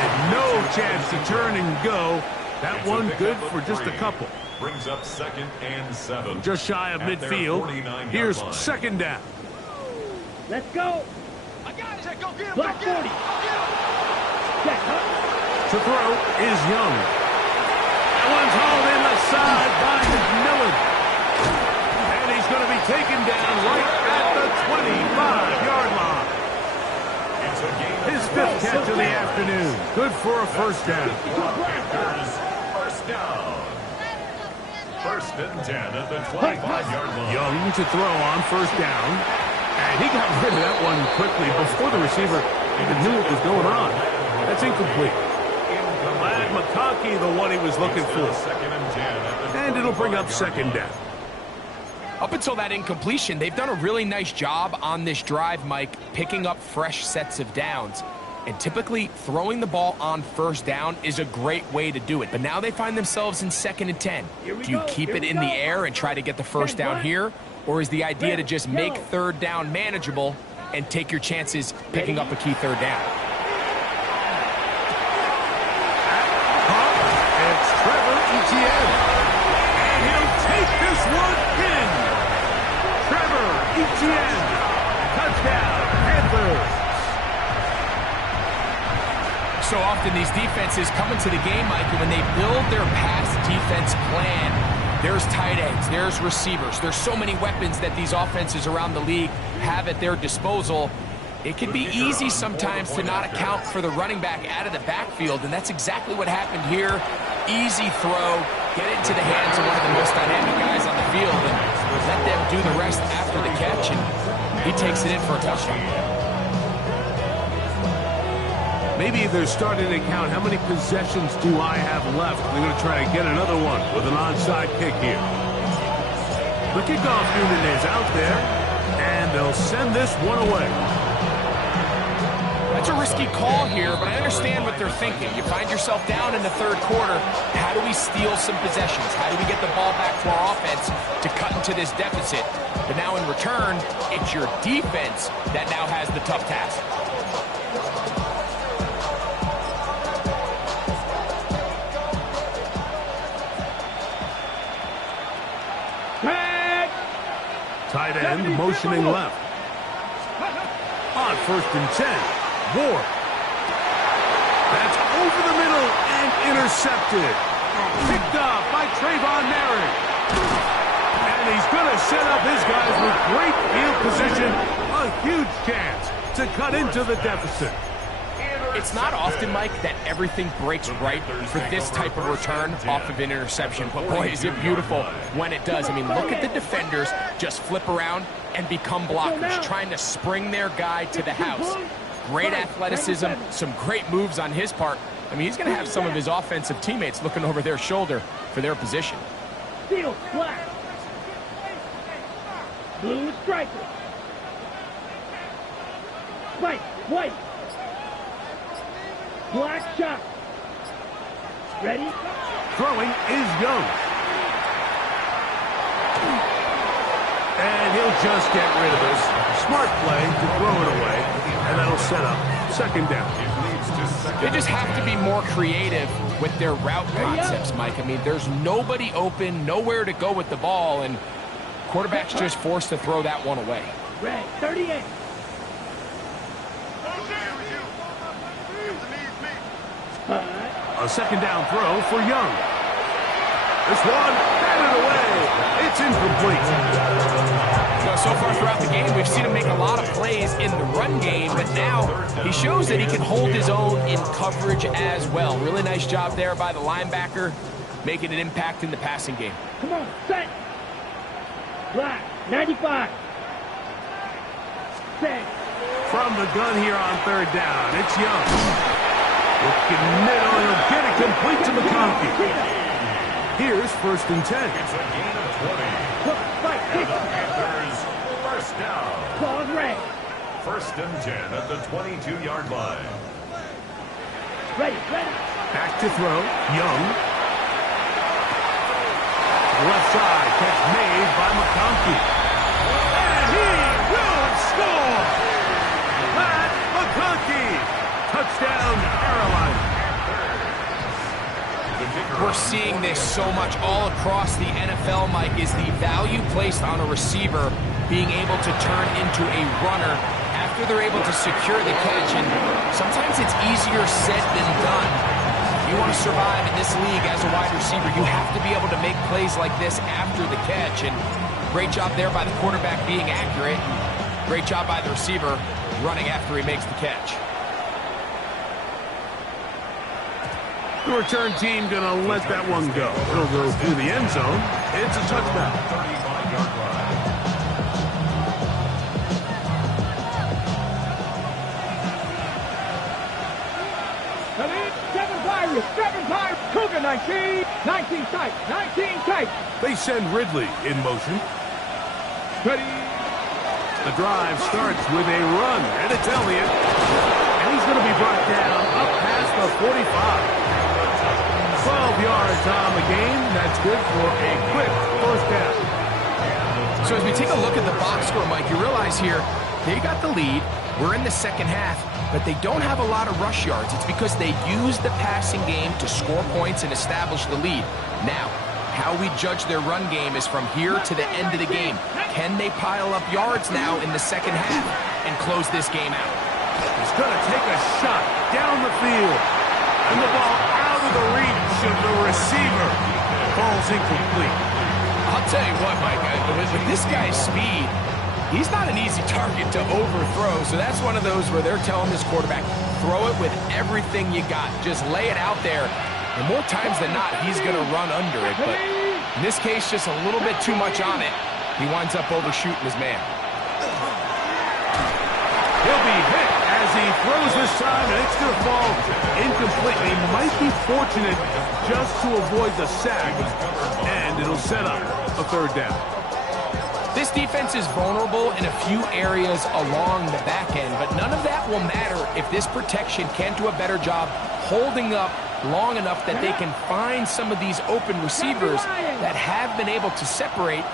And no chance to turn and go. That one good for just a couple. Brings up 2nd and 7. Just shy of at their midfield. 49-yard Here's line. 2nd down. Let's go. Black 40. Check, huh? To throw is Young. That one's hauled in left side by McMillan. And he's going to be taken down right at the 25-yard line. It's a gain of His 5th catch of the afternoon. Good for a 1st down. Panthers, 1st down. 1st and 10 at the 25-yard line. Young to throw on 1st down. And he got rid of that one quickly before the receiver even knew what was going on. That's incomplete. Glad McConkey, the one he was looking for. 2nd and 10 at the And it'll bring up 2nd down. Up until that incompletion, they've done a really nice job on this drive, Mike, picking up fresh sets of downs. And typically, throwing the ball on 1st down is a great way to do it. But now they find themselves in 2nd and 10. Do you keep it in the air and try to get the 1st down here? Or is the idea to just make 3rd down manageable and take your chances picking up a key 3rd down? It's Trevor Etienne. And he'll take this one in. Trevor Etienne. Touchdown, Panthers. So often these defenses come into the game, Mike, and when they build their pass defense plan, there's tight ends, there's receivers, there's so many weapons that these offenses around the league have at their disposal. It can be easy sometimes to not account for the running back out of the backfield, and that's exactly what happened here. Easy throw, get it into the hands of one of the most dynamic guys on the field, and let them do the rest after the catch, and he takes it in for a touchdown. Maybe they're starting to count how many possessions do I have left. They're going to try to get another one with an onside kick here. The kickoff unit is out there, and they'll send this one away. That's a risky call here, but I understand what they're thinking. You find yourself down in the third quarter. How do we steal some possessions? How do we get the ball back to our offense to cut into this deficit? But now in return, it's your defense that now has the tough task. Tight end motioning left. On 1st and 10. Ward. That's over the middle and intercepted. Picked up by Trayvon Merrick. And he's going to set up his guys with great field position. A huge chance to cut into the deficit. It's not often, Mike, that everything breaks right for this type of return off of an interception. But boy, is it beautiful when it does. I mean, look at the defenders just flip around and become blockers, trying to spring their guy to the house. Great athleticism, some great moves on his part. I mean, he's going to have some of his offensive teammates looking over their shoulder for their position. Field, black. Blue striker. Spike, white. Black shot. Ready? Throwing is Young. And he'll just get rid of this. Smart play to throw it away. And that'll set up 2nd down. They just have to be more creative with their route concepts, Mike. I mean, there's nobody open, nowhere to go with the ball, and quarterback's just forced to throw that one away. Red, 38. A 2nd down throw for Young. This one, batted away. It's incomplete. So far throughout the game, we've seen him make a lot of plays in the run game, but now he shows that he can hold his own in coverage as well. Really nice job there by the linebacker, making an impact in the passing game. Come on, set. Black, 95. Set. From the gun here on 3rd down, it's Young. Looking middle, he'll get it complete to McConkey. Here's 1st and 10. It's a gain of 20. And the Panthers, 1st down. Ball's red. 1st and 10 at the 22-yard line. Ready, ready. Back to throw, Young. Left side, catch made by McConkey. And he will score! Pat McConkey! Touchdown, Carolina. We're seeing this so much all across the NFL, Mike, is the value placed on a receiver being able to turn into a runner after they're able to secure the catch. And sometimes it's easier said than done. If you want to survive in this league as a wide receiver, you have to be able to make plays like this after the catch. And great job there by the quarterback being accurate. Great job by the receiver running after he makes the catch. The return team going to let that one go. It'll go through the end zone. It's a touchdown. 35-yard line. Seven Pirates, Cougar 19, 19 tight, 19 tight. They send Ridley in motion. Ready. The drive starts with a run, and it's Elliott. And he's going to be brought down up past the 45. 12 yards on the game. That's good for a quick 1st down. So as we take a look at the box score, Mike, you realize here, they got the lead. We're in the 2nd half, but they don't have a lot of rush yards. It's because they use the passing game to score points and establish the lead. Now, how we judge their run game is from here to the end of the game. Can they pile up yards now in the 2nd half and close this game out? He's going to take a shot down the field. And the ball out of the reach of the receiver. Falls incomplete. I'll tell you what, Mike, with this guy's speed, he's not an easy target to overthrow. So that's one of those where they're telling this quarterback, throw it with everything you got. Just lay it out there. And more times than not, he's going to run under it. But in this case, just a little bit too much on it. He winds up overshooting his man. He'll be hit as he throws this this time, and it's going to fall incomplete. They might be fortunate just to avoid the sack, and it'll set up a third down. This defense is vulnerable in a few areas along the back end, but none of that will matter if this protection can't do a better job holding up long enough that they can find some of these open receivers that have been able to separate.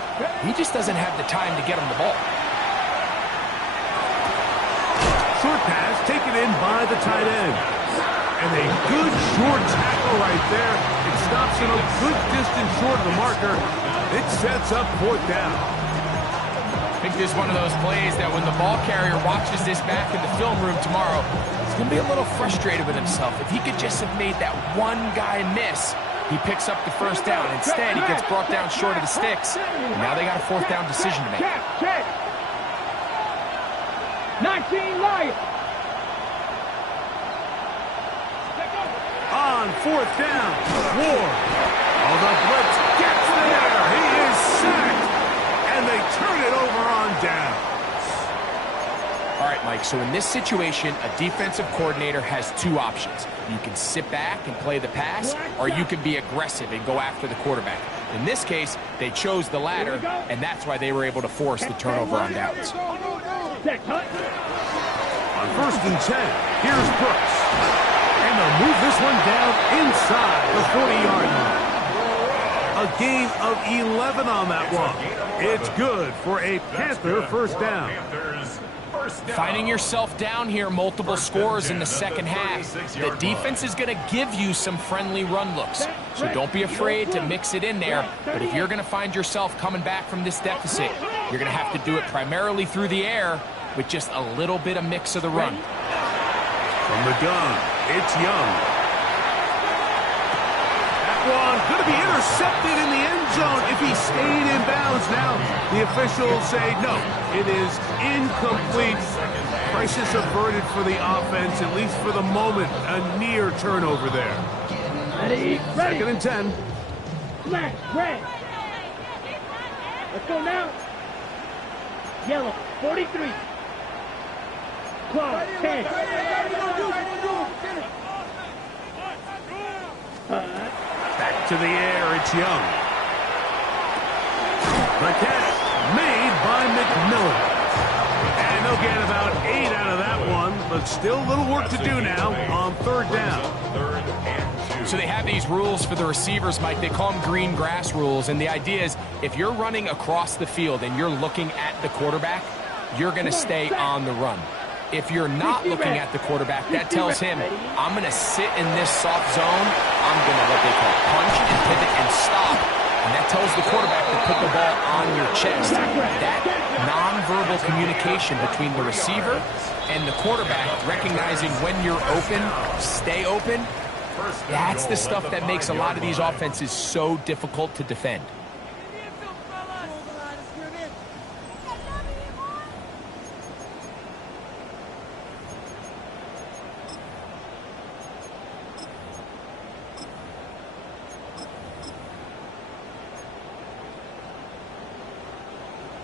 He just doesn't have the time to get them the ball. Short pass taken in by the tight end. And a good short tackle right there. It stops him a good distance short of the marker. It sets up fourth down. I think this is one of those plays that when the ball carrier watches this back in the film room tomorrow, he's going to be a little frustrated with himself. If he could just have made that one guy miss, he picks up the first down. Instead, he gets brought down short of the sticks. And now they got a fourth down decision to make. Check. 19 Lions. On fourth down, Ward. Oh, the blitz gets there. He is sacked. And they turn it over on down. All right, Mike, so in this situation, a defensive coordinator has two options. You can sit back and play the pass, or you can be aggressive and go after the quarterback. In this case, they chose the latter, and that's why they were able to force the turnover on downs. On first and 10, here's Brooks. And they'll move this one down inside the 40-yard line. A gain of 11 on that one. It's good for a Panther first down. Finding yourself down here multiple scores in the second half, the defense is going to give you some friendly run looks. So don't be afraid to mix it in there. But if you're going to find yourself coming back from this deficit, you're going to have to do it primarily through the air with just a little bit of mix of the run. From the gun, it's Young. One going to be intercepted in the end zone if he stayed in bounds. Now the officials say no, it is incomplete. Crisis averted for the offense, at least for the moment. A near turnover there. Ready. Second and 10. Flash, red. Let's go now. Yellow, 43. Claw, 10. Back to the air, it's Young. The catch made by McMillan. And they'll get about 8 out of that one, but still a little work to do now on third down. So they have these rules for the receivers, Mike. They call them green grass rules, and the idea is if you're running across the field and you're looking at the quarterback, you're going to stay on the run. If you're not looking at the quarterback, that tells him, I'm going to sit in this soft zone. I'm going to what they call punch and pivot and stop. And that tells the quarterback to put the ball on your chest. That nonverbal communication between the receiver and the quarterback, recognizing when you're open, stay open, that's the stuff that makes a lot of these offenses so difficult to defend.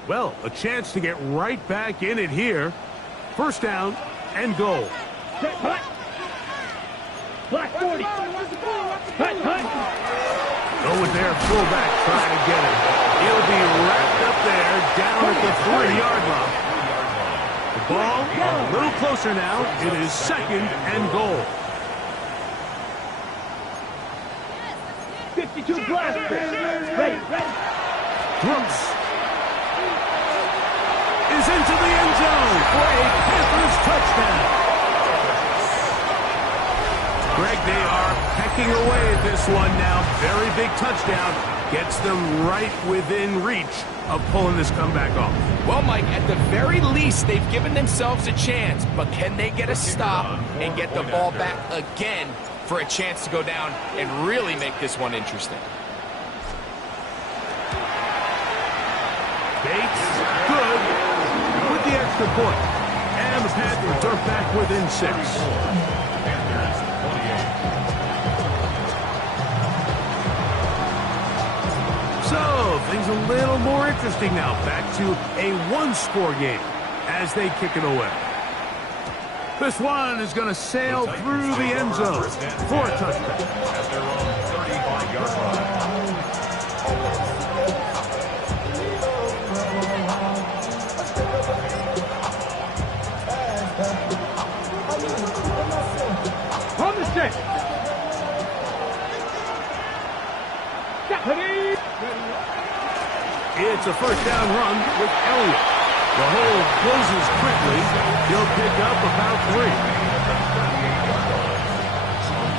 Well, a chance to get right back in it here. First down and goal. Black 40. Go with their fullback trying to get it. He'll be wrapped up there down at the 3-yard line. The ball a little closer now. It is second and goal. 52 Blaster. Ready. Brooks is into the end zone for a Panthers touchdown. Greg, they are pecking away at this one now. Very big touchdown. Gets them right within reach of pulling this comeback off. Well, Mike, at the very least, they've given themselves a chance, but can they get a stop and get the ball back again for a chance to go down and really make this one interesting? Bates, good, with the extra point. And the Panthers are back within 6. So, things a little more interesting now. Back to a one-score game as they kick it away. This one is going to sail through the end zone for a touchdown. At their own 35-yard line. On the set. Ready. It's a first down run with Elliott. The hole closes quickly. He'll pick up about 3.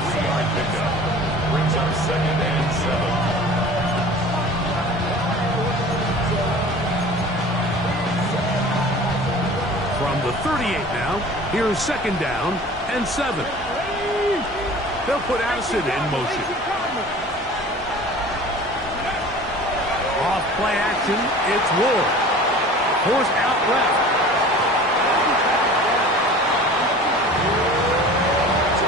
3-yard pickup. Brings up 2nd and 7. From the 38 now, here's 2nd down and 7. They'll put Addison in motion. Off play action, it's Ward. Force out left.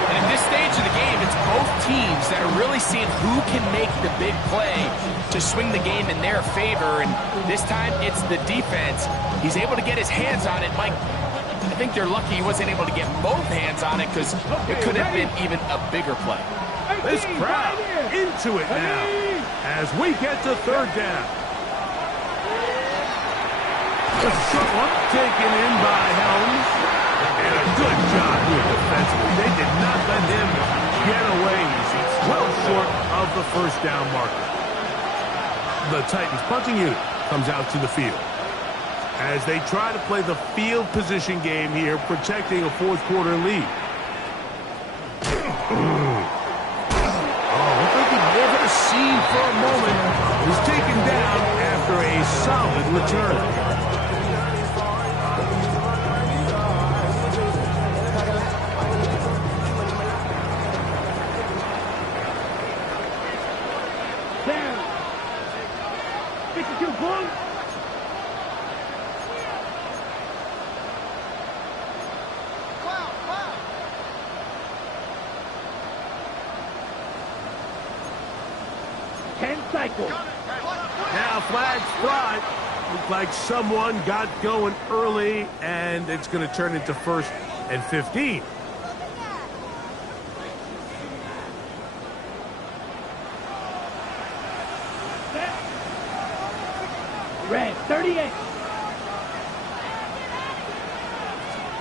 And at this stage of the game, it's both teams that are really seeing who can make the big play to swing the game in their favor. And this time, it's the defense. He's able to get his hands on it. Mike, I think they're lucky he wasn't able to get both hands on it because it could have been even a bigger play. This crowd into it now as we get to 3rd down. The short one taken in by Helms. And a good job here defensively. They did not let him get away. He's well short of the first down marker. The Titans punting unit comes out to the field as they try to play the field position game here, protecting a 4th quarter lead. Looked like he may have a scene for a moment. He's taken down after a solid return. Down. 52 points. Cycle. Now flags fly. Looks like someone got going early, and it's going to turn into 1st and 15. Red 38.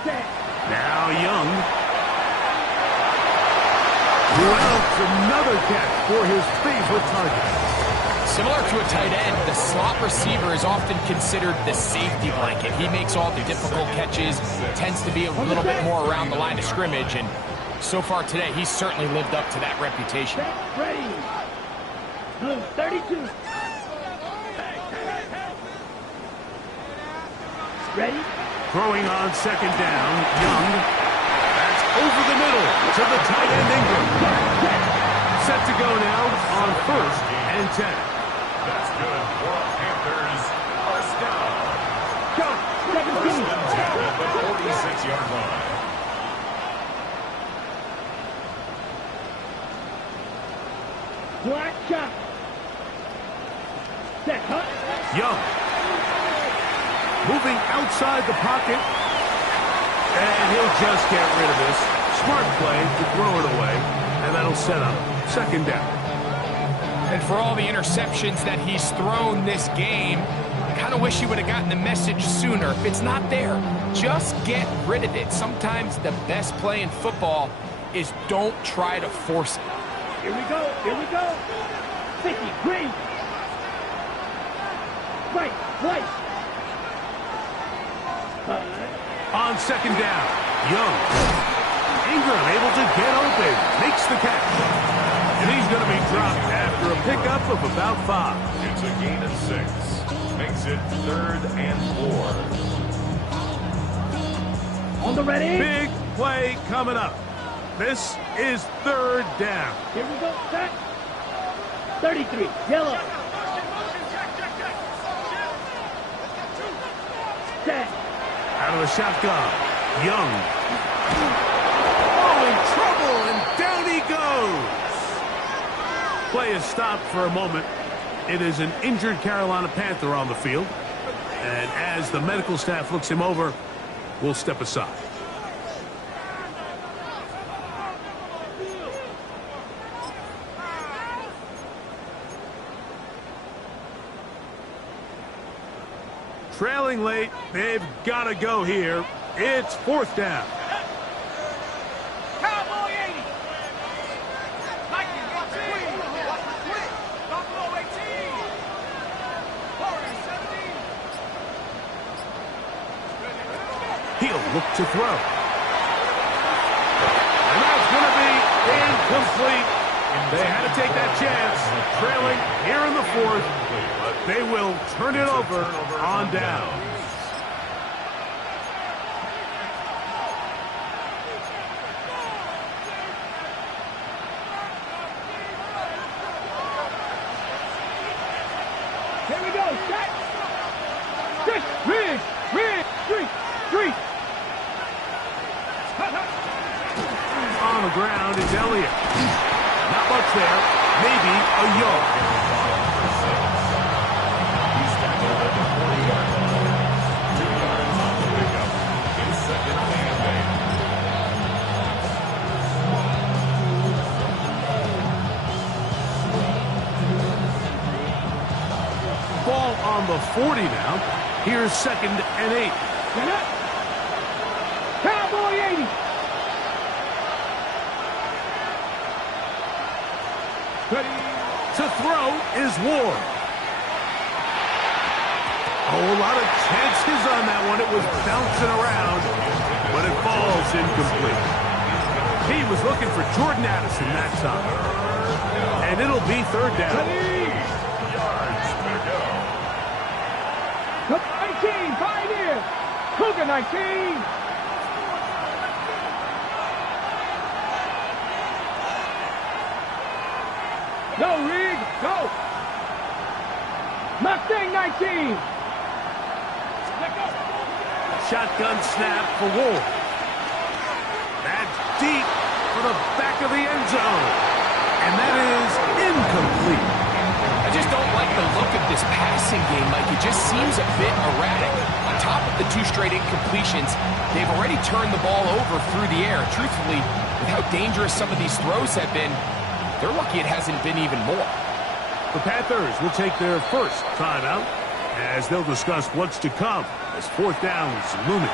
Set. Now Young. Well, another catch for his favorite target. Similar to a tight end, the slot receiver is often considered the safety blanket. He makes all the difficult catches, tends to be a little bit more around the line of scrimmage, and so far today, he's certainly lived up to that reputation. Ready. Blue 32. Ready. Throwing on 2nd down, Young. That's over the middle to the tight end Ingram. Set to go now on 1st and 10. That's good for the Panthers. First down. Go. 17. First and 10 at the 46-yard line. Black shot. Set. Hunt. Young. Moving outside the pocket. And he'll just get rid of this. Smart play to throw it away. And that'll set up 2nd down. And for all the interceptions that he's thrown this game, I kind of wish he would have gotten the message sooner. If it's not there, just get rid of it. Sometimes the best play in football is don't try to force it. Here we go. Here we go. 50. Green. Right. Right. On 2nd down, Young. Ingram able to get open. Makes the catch. And he's going to be dropped after a pickup of about 5. It's a gain of 6. Makes it 3rd and 4. On the ready. Big play coming up. This is 3rd down. Here we go. Set. 33. Yellow. Set. Out of the shotgun. Young. Oh, in trouble, and down he goes. Play is stopped for a moment. It is an injured Carolina Panther on the field. And as the medical staff looks him over, we'll step aside. Trailing late, they've got to go here. It's fourth down. Cowboy 80. Nike, watch it. Buffalo 18. Warriors 17. He'll look to throw. And that's going to be incomplete. They had to take that chance, trailing here in the fourth, but they will turn it over on down. Here we go, set. Rig, street. On the ground is Elliott. Not much there, maybe a yard. He's tackled at the 40-yard line. 2 yards on the pickup. It's second and 8. Ball on the 40 now. Here's second and 8. Get up. Cowboy 80. Ready to throw is Ward. Oh, a lot of chances on that one. It was bouncing around, but it falls incomplete. He was looking for Jordan Addison that time. And it'll be third down. Yards to go. 19, Pioneer. Cougar 19. Go, Rig, go. Mustang 19. Shotgun snap for Ward. That's deep for the back of the end zone. And that is incomplete. I just don't like the look of this passing game, Mike. It just seems a bit erratic. On top of the 2 straight incompletions, they've already turned the ball over through the air. Truthfully, with how dangerous some of these throws have been, they're lucky it hasn't been even more. The Panthers will take their first timeout as they'll discuss what's to come as fourth down is looming.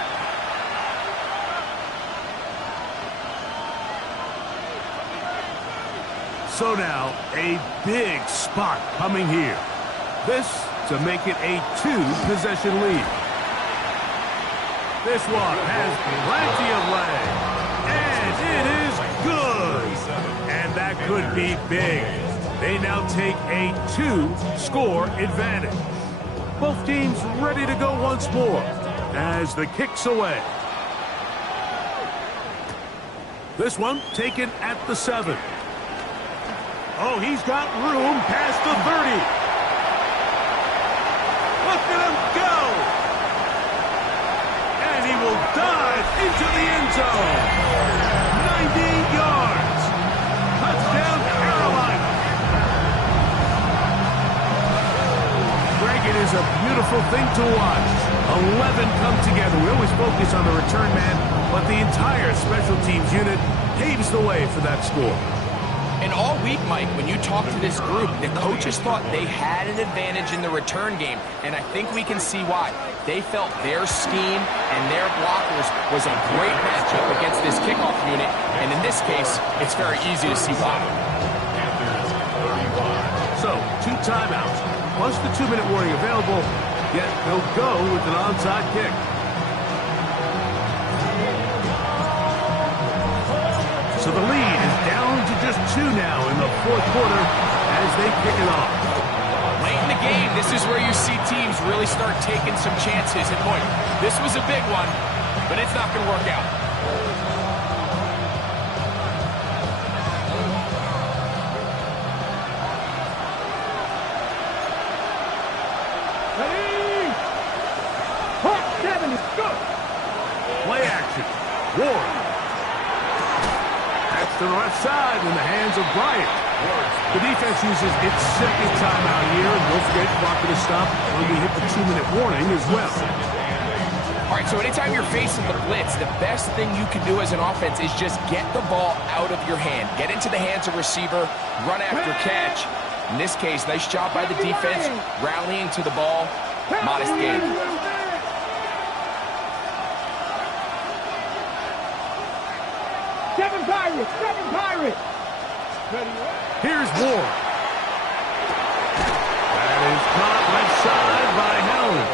So now, a big spot coming here. This to make it a 2-possession lead. This one has plenty of leg. And it is good. And that could be big. They now take a 2-score advantage. Both teams ready to go once more as the kick's away. This one taken at the 7. Oh, he's got room past the 30. Look at him go. And he will dive into the end zone. 90 yards. Touchdown, Carolina. Greg, it is a beautiful thing to watch. 11 come together. We always focus on the return man, but the entire special teams unit paves the way for that score. And all week, Mike, when you talk to this group, the coaches thought they had an advantage in the return game, and I think we can see why. They felt their scheme and their blockers was a great matchup against this kickoff unit, and in this case, it's very easy to see why. So, 2 timeouts, plus the 2-minute warning available, yet they'll go with an onside kick. So the lead is down to just 2 now in the fourth quarter as they kick it off. Late in the game, this is where you see teams really start taking some chances. And boy, this was a big one, but it's not going to work out. Ready. Hot 7 is go. Play action. Ward. That's to the left side in the hands of Bryant. The defense uses its second timeout here, and don't forget, clock to stop when we hit the 2-minute warning as well. All right, so anytime you're facing the blitz, the best thing you can do as an offense is just get the ball out of your hand. Get into the hands of receiver, run after catch. In this case, nice job by the defense, rallying to the ball. Modest gain. Seven Pirates! Seven Pirates! Here's Ward. That is caught left side by Howland.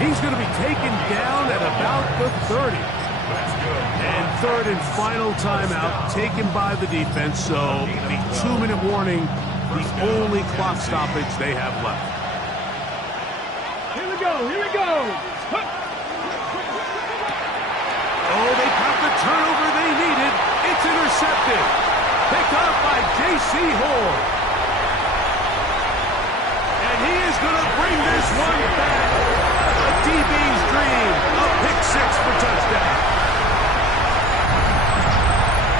He's going to be taken down at about the 30. And third and final timeout taken by the defense, so the 2-minute warning, the only clock stoppage they have left. Here we go, here we go! Oh, they got the turnover they needed. It's intercepted. Picked up by J.C. Horn. And he is going to bring this one back. A DB's dream. A pick six for touchdown.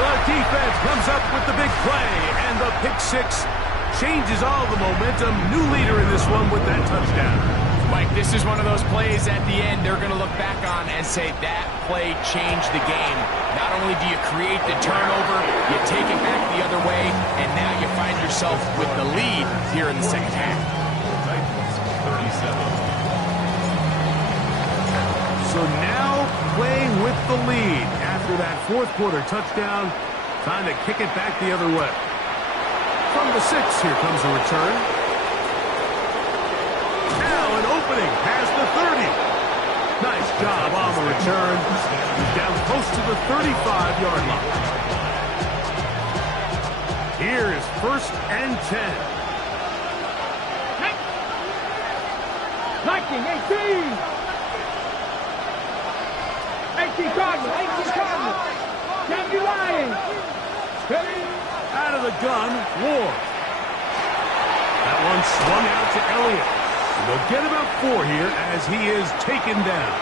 The defense comes up with the big play, and the pick six changes all the momentum. New leader in this one with that touchdown. Mike, this is one of those plays at the end they're going to look back on and say that play changed the game. Not only do you create the turnover, you take it back the other way, and now you find yourself with the lead here in the second half. So now playing with the lead after that fourth quarter touchdown. Time to kick it back the other way. From the 6, here comes a return. Now an opening past the 30. Nice job on the return. He's down close to the 35-yard line. Here is 1st and 10. 19, 18 Cardinals, 18 Cardinals. County Lions. Out of the gun, Ward. That one swung out to Elliott. They'll get about 4 here as he is taken down.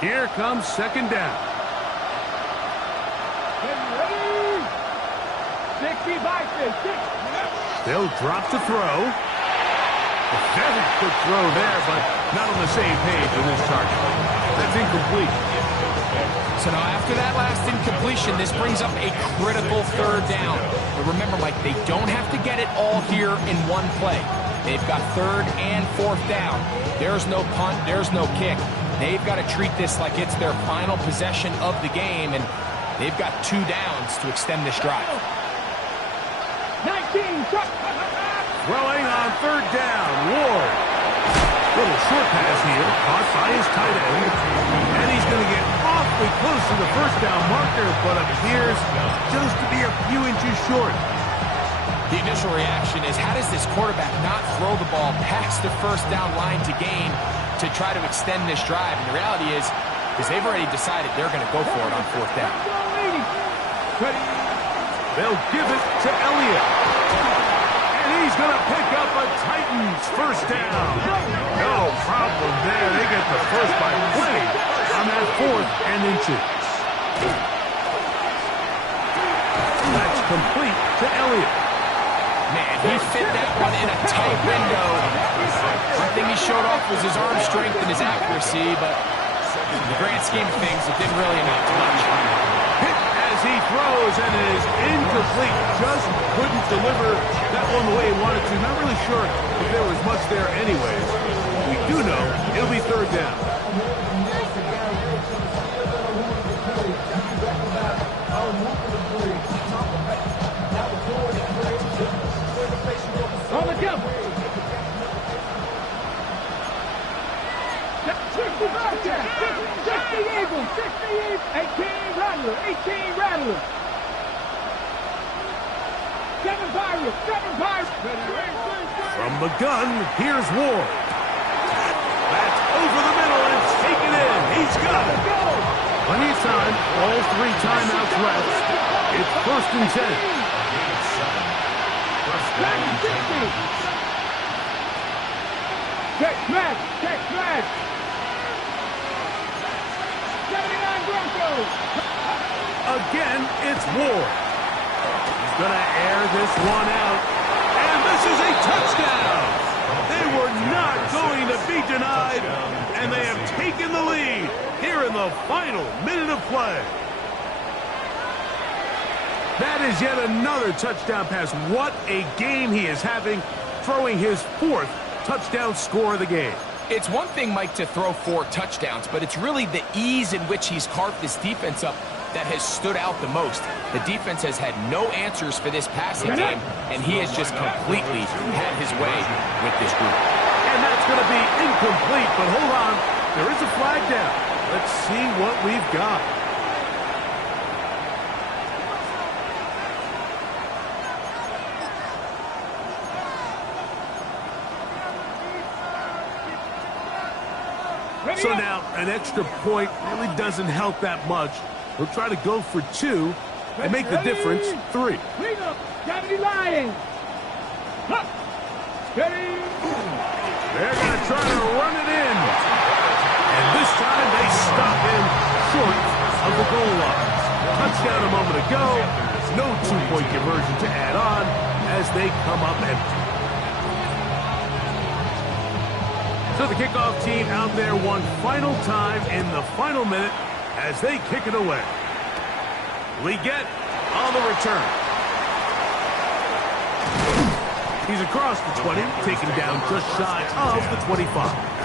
Here comes 2nd down. 60 by 6. They'll drop to throw. A very good throw there, but not on the same page in this target. That's incomplete. So now after that last incompletion, this brings up a critical 3rd down. But remember, Mike, they don't have to get it all here in one play. They've got 3rd and 4th down. There's no punt, there's no kick. They've got to treat this like it's their final possession of the game, and they've got 2 downs to extend this drive. 19, Throwing on 3rd down, Ward. Little short pass here, caught by his tight end. And he's going to get awfully close to the 1st down marker, but appears just to be a few inches short. The initial reaction is, how does this quarterback not throw the ball past the 1st down line to gain to try to extend this drive? And the reality is they've already decided they're going to go for it on 4th down. They'll give it to Elliott. And he's going to pick up a Titans 1st down. No problem there. They get the first by plenty on that 4th and inches. That's complete to Elliott. Man, he fit that one in a tight window. One thing he showed off was his arm strength and his accuracy, but in the grand scheme of things, it didn't really amount to much. Hit as he throws, and it is incomplete. Just couldn't deliver that one the way he wanted to. Not really sure if there was much there anyways. We do know it'll be 3rd down. On the jump. 60 Eagles. 18 Rattlers. 7 Pirates. From the gun, here's Ward. That's over the middle and taken in. He's got it. Plenty of time. All 3 timeouts left. It's 1st and 10. 79 Broncos. Again, it's Ward. He's going to air this one out. And this is a touchdown. They were not going to be denied. And they have taken the lead here in the final minute of play. That is yet another touchdown pass. What a game he is having, throwing his 4th touchdown score of the game. It's one thing, Mike, to throw 4 touchdowns, but it's really the ease in which he's carved this defense up that has stood out the most. The defense has had no answers for this passing game, and he has just completely had his way with this group. And that's going to be incomplete, but hold on. There is a flag down. Let's see what we've got. So now, an extra point really doesn't help that much. We'll try to go for 2 and make the difference 3. Clean up. Gravity Lions. Up. Steady. They're going to try to run it in. And this time they stop him short of the goal line. Touchdown a moment ago. No 2-point conversion to add on as they come up empty. So the kickoff team out there one final time in the final minute as they kick it away. Leggett on the return. He's across the 20, taken down just shy of the 25.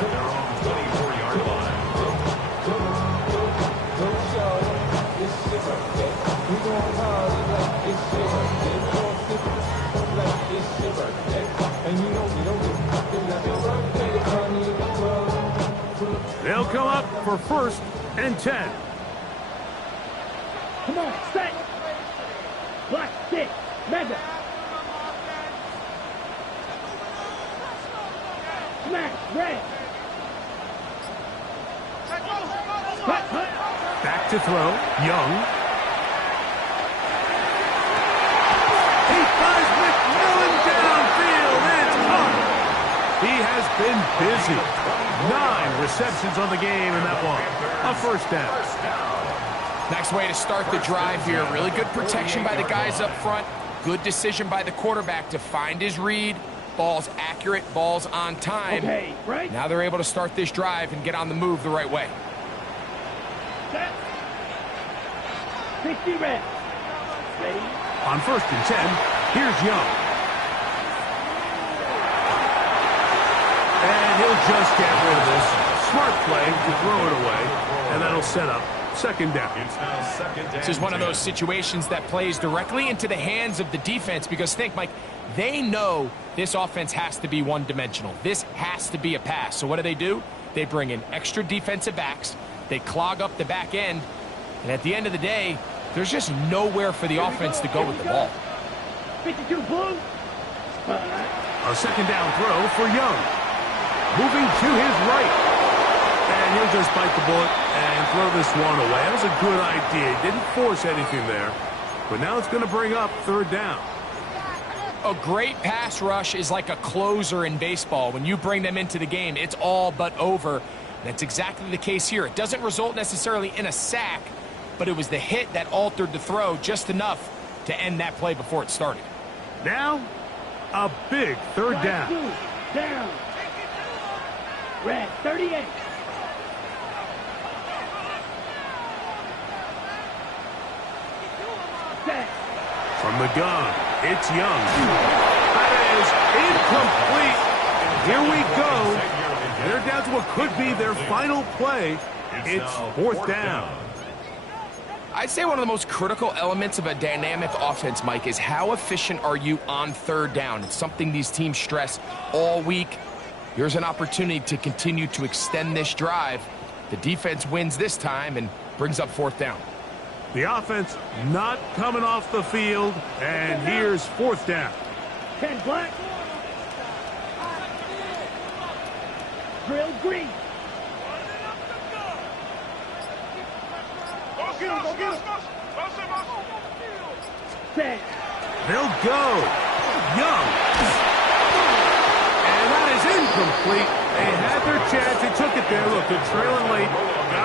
They're on the 24-yard line. They'll come up for 1st and 10. Come on, set. Block 6. Mega. Smash. Red. Cut. Back to throw. Young. He finds McMillan downfield. It's caught. He has been busy. 9 receptions on the game in that one. A 1st down. Nice way to start the drive here. Really good protection by the guys up front. Good decision by the quarterback to find his read. Ball's accurate, ball's on time. Okay, right. Now they're able to start this drive and get on the move the right way. Set. 60 red. Ready. On 1st and 10, here's Young. And he'll just get rid of this. Smart play to throw it away, and that'll set up 2nd down. It's now 2nd down. This is one of those situations that plays directly into the hands of the defense because think, Mike, they know this offense has to be one-dimensional. This has to be a pass. So what do? They bring in extra defensive backs. They clog up the back end. And at the end of the day, there's just nowhere for the offense to go with the ball. 52 Bulls. A 2nd down throw for Young. Moving to his right. And he'll just bite the bullet and throw this one away. That was a good idea. He didn't force anything there. But now it's going to bring up 3rd down. A great pass rush is like a closer in baseball. When you bring them into the game, it's all but over. That's exactly the case here. It doesn't result necessarily in a sack, but it was the hit that altered the throw just enough to end that play before it started. Now, a big 3rd down. Down. Red, 38. Set. From the gun, it's Young. That is incomplete. Here we go. They're down to what could be their final play. It's 4th down. I'd say one of the most critical elements of a dynamic offense, Mike, is how efficient are you on 3rd down. It's something these teams stress all week. Here's an opportunity to continue to extend this drive. The defense wins this time and brings up 4th down. The offense not coming off the field, and here's 4th down. 10 black. Drill green. Set. They'll go. Young. And that is incomplete. They had their chance. They took it there. Look, they're trailing late.